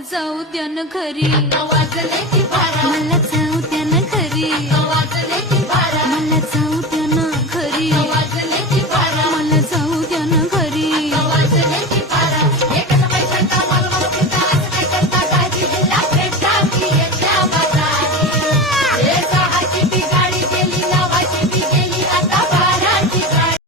जाऊ द्या न घरी, वाजले की बारा, मला जाऊ द्या न घरी, वाजले की बारा, मला जाऊ द्या